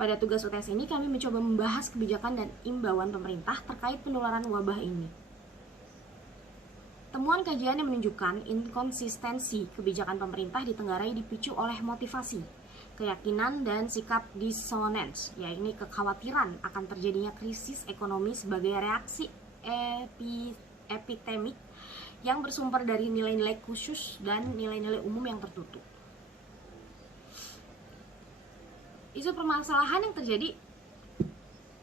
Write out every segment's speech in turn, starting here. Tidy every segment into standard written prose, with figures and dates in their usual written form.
Pada tugas UTS ini kami mencoba membahas kebijakan dan imbauan pemerintah terkait penularan wabah ini. Temuan kajian yang menunjukkan inkonsistensi kebijakan pemerintah ditenggarai dipicu oleh motivasi, keyakinan, dan sikap dissonance, yaitu kekhawatiran akan terjadinya krisis ekonomi sebagai reaksi epidemik yang bersumber dari nilai-nilai khusus dan nilai-nilai umum yang tertutup. Isu permasalahan yang terjadi,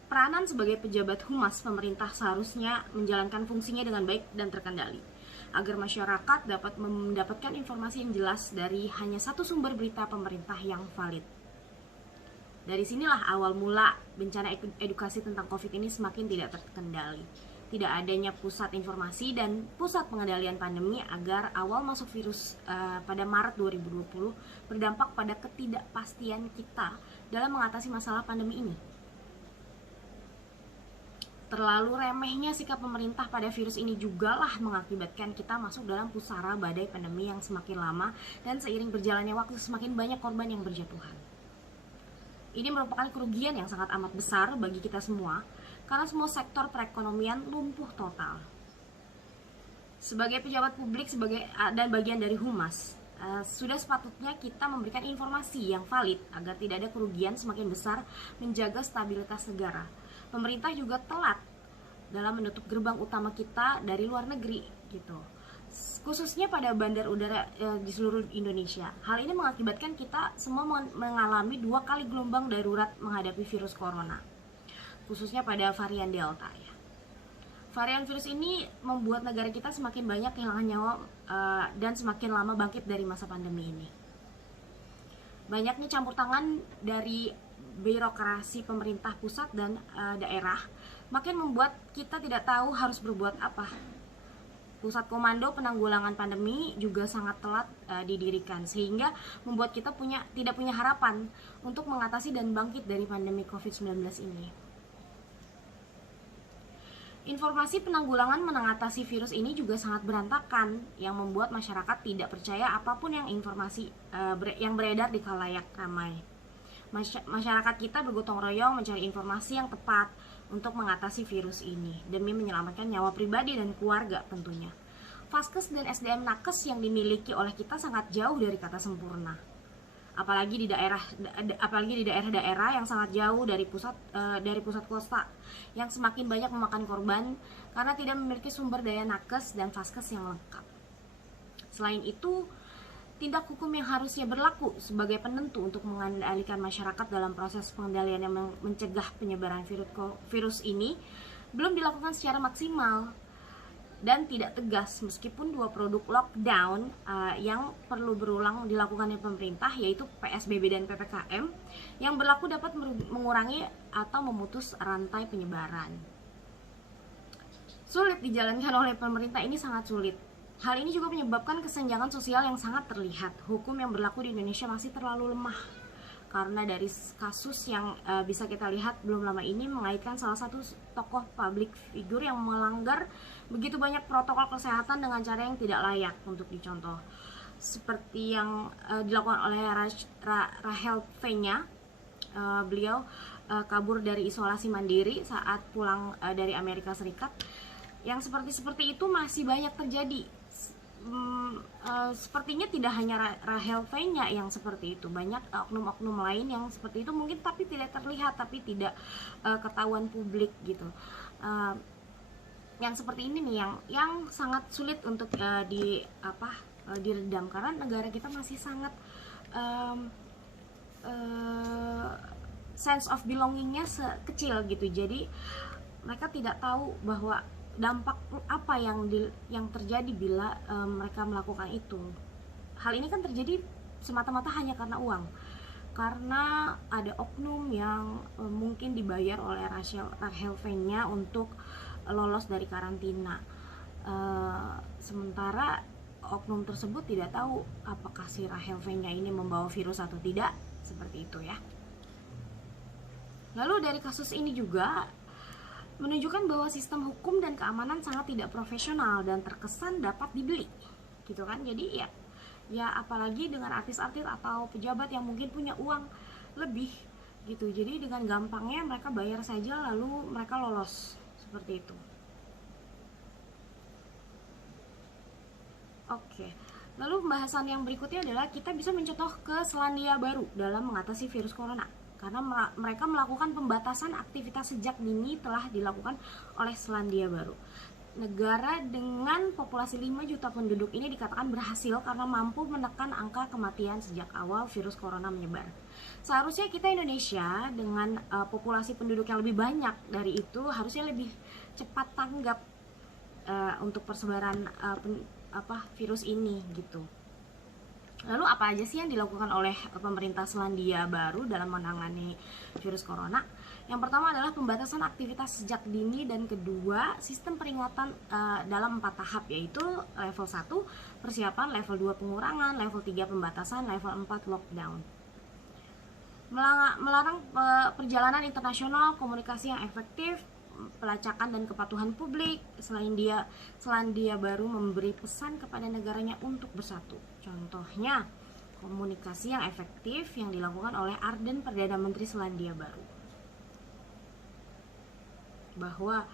peranan sebagai pejabat humas pemerintah seharusnya menjalankan fungsinya dengan baik dan terkendali, agar masyarakat dapat mendapatkan informasi yang jelas dari hanya satu sumber berita pemerintah yang valid. Dari sinilah awal mula bencana edukasi tentang COVID ini semakin tidak terkendali. Tidak adanya pusat informasi dan pusat pengendalian pandemi agar awal masuk virus pada Maret 2020 berdampak pada ketidakpastian kita dalam mengatasi masalah pandemi ini. Terlalu remehnya sikap pemerintah pada virus ini jugalah mengakibatkan kita masuk dalam pusara badai pandemi yang semakin lama dan seiring berjalannya waktu semakin banyak korban yang berjatuhan. Ini merupakan kerugian yang sangat amat besar bagi kita semua karena semua sektor perekonomian lumpuh total. Sebagai pejabat publik dan bagian dari humas, sudah sepatutnya kita memberikan informasi yang valid agar tidak ada kerugian semakin besar menjaga stabilitas negara. Pemerintah juga telat dalam menutup gerbang utama kita dari luar negeri gitu, khususnya pada bandar udara di seluruh Indonesia. Hal ini mengakibatkan kita semua mengalami 2 kali gelombang darurat menghadapi virus corona, khususnya pada varian Delta ya. Varian virus ini membuat negara kita semakin banyak kehilangan nyawa dan semakin lama bangkit dari masa pandemi ini. Banyaknya campur tangan dari birokrasi pemerintah pusat dan daerah makin membuat kita tidak tahu harus berbuat apa. Pusat Komando Penanggulangan Pandemi juga sangat telat didirikan, sehingga membuat kita tidak punya harapan untuk mengatasi dan bangkit dari pandemi COVID-19 ini. Informasi penanggulangan mengatasi virus ini juga sangat berantakan, yang membuat masyarakat tidak percaya apapun yang yang beredar di khalayak ramai. Masyarakat kita bergotong royong mencari informasi yang tepat untuk mengatasi virus ini demi menyelamatkan nyawa pribadi dan keluarga tentunya. Vaskes dan SDM nakes yang dimiliki oleh kita sangat jauh dari kata sempurna. Apalagi di daerah-daerah yang sangat jauh dari pusat kota yang semakin banyak memakan korban karena tidak memiliki sumber daya nakes dan vaskes yang lengkap. Selain itu, tindak hukum yang harusnya berlaku sebagai penentu untuk mengendalikan masyarakat dalam proses pengendalian yang mencegah penyebaran virus ini belum dilakukan secara maksimal dan tidak tegas, meskipun 2 produk lockdown yang perlu berulang dilakukan oleh pemerintah, yaitu PSBB dan PPKM, yang berlaku dapat mengurangi atau memutus rantai penyebaran. Sulit dijalankan oleh pemerintah ini, sangat sulit. Hal ini juga menyebabkan kesenjangan sosial yang sangat terlihat. Hukum yang berlaku di Indonesia masih terlalu lemah, karena dari kasus yang bisa kita lihat belum lama ini mengaitkan salah satu tokoh public figure yang melanggar begitu banyak protokol kesehatan dengan cara yang tidak layak untuk dicontoh, seperti yang dilakukan oleh Rahel Fenya. Beliau kabur dari isolasi mandiri saat pulang dari Amerika Serikat. Yang seperti itu masih banyak terjadi. Sepertinya tidak hanya Rahel Fenya yang seperti itu, banyak oknum-oknum lain yang seperti itu mungkin, tapi tidak terlihat, tapi tidak ketahuan publik gitu. Yang seperti ini nih yang sangat sulit untuk diredam karena negara kita masih sangat sense of belongingnya kecil gitu. Jadi mereka tidak tahu bahwa dampak apa yang terjadi bila mereka melakukan itu. Hal ini kan terjadi semata-mata hanya karena uang, karena ada oknum yang mungkin dibayar oleh Rahel Fenya untuk lolos dari karantina. Sementara oknum tersebut tidak tahu apakah si Rahel Fenya ini membawa virus atau tidak, seperti itu ya. Lalu dari kasus ini juga menunjukkan bahwa sistem hukum dan keamanan sangat tidak profesional dan terkesan dapat dibeli, gitu kan. Jadi ya apalagi dengan artis-artis atau pejabat yang mungkin punya uang lebih gitu. Jadi dengan gampangnya mereka bayar saja lalu mereka lolos seperti itu. Oke, lalu pembahasan yang berikutnya adalah kita bisa mencontoh ke Selandia Baru dalam mengatasi virus corona. Karena mereka melakukan pembatasan aktivitas sejak dini telah dilakukan oleh Selandia Baru. Negara dengan populasi 5 juta penduduk ini dikatakan berhasil karena mampu menekan angka kematian sejak awal virus corona menyebar. Seharusnya kita Indonesia dengan populasi penduduk yang lebih banyak dari itu harusnya lebih cepat tanggap untuk persebaran virus ini gitu. Lalu apa aja sih yang dilakukan oleh pemerintah Selandia Baru dalam menangani virus corona? Yang pertama adalah pembatasan aktivitas sejak dini, dan kedua sistem peringatan dalam 4 tahap, yaitu level 1 persiapan, level 2 pengurangan, level 3 pembatasan, level 4 lockdown. Melarang perjalanan internasional, komunikasi yang efektif, pelacakan dan kepatuhan publik. Selandia Baru memberi pesan kepada negaranya untuk bersatu. Contohnya, komunikasi yang efektif yang dilakukan oleh Ardern, Perdana Menteri Selandia Baru, bahwa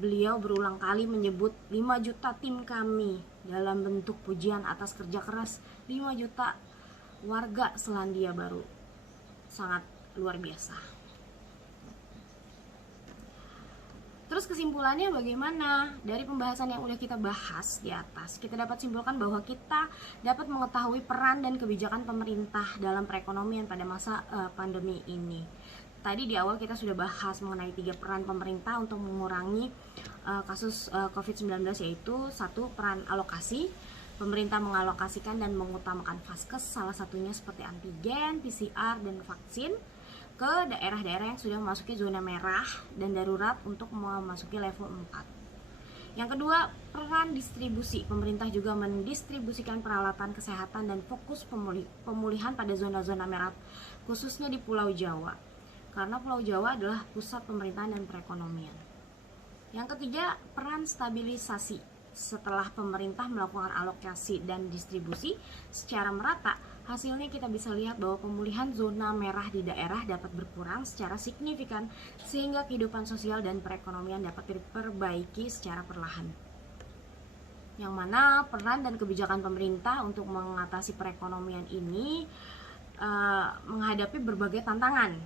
beliau berulang kali menyebut 5 juta tim kami dalam bentuk pujian atas kerja keras 5 juta warga Selandia Baru. Sangat luar biasa. Terus kesimpulannya bagaimana? Dari pembahasan yang udah kita bahas di atas, kita dapat simpulkan bahwa kita dapat mengetahui peran dan kebijakan pemerintah dalam perekonomian pada masa pandemi ini. Tadi di awal kita sudah bahas mengenai 3 peran pemerintah untuk mengurangi kasus COVID-19, yaitu 1, peran alokasi. Pemerintah mengalokasikan dan mengutamakan vaskes, salah satunya seperti antigen, PCR, dan vaksin, ke daerah-daerah yang sudah memasuki zona merah dan darurat untuk memasuki level 4. Yang kedua, peran distribusi. Pemerintah juga mendistribusikan peralatan kesehatan dan fokus pemulihan pada zona-zona merah, khususnya di Pulau Jawa, karena Pulau Jawa adalah pusat pemerintahan dan perekonomian. Yang ketiga, peran stabilisasi. Setelah pemerintah melakukan alokasi dan distribusi secara merata, hasilnya kita bisa lihat bahwa pemulihan zona merah di daerah dapat berkurang secara signifikan, sehingga kehidupan sosial dan perekonomian dapat diperbaiki secara perlahan. Yang mana peran dan kebijakan pemerintah untuk mengatasi perekonomian ini menghadapi berbagai tantangan,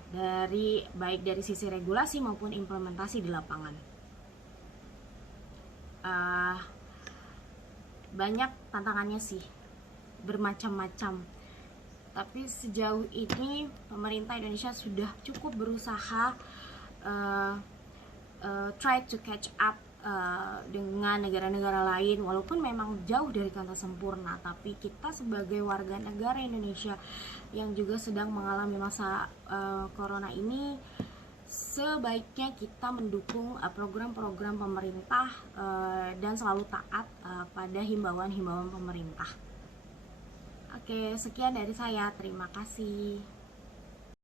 baik dari sisi regulasi maupun implementasi di lapangan. Banyak tantangannya sih, bermacam-macam. Tapi sejauh ini pemerintah Indonesia sudah cukup berusaha try to catch up dengan negara-negara lain, walaupun memang jauh dari kata sempurna. Tapi kita sebagai warga negara Indonesia yang juga sedang mengalami masa corona ini, sebaiknya kita mendukung program-program pemerintah dan selalu taat pada himbauan-himbauan pemerintah. Oke, sekian dari saya. Terima kasih.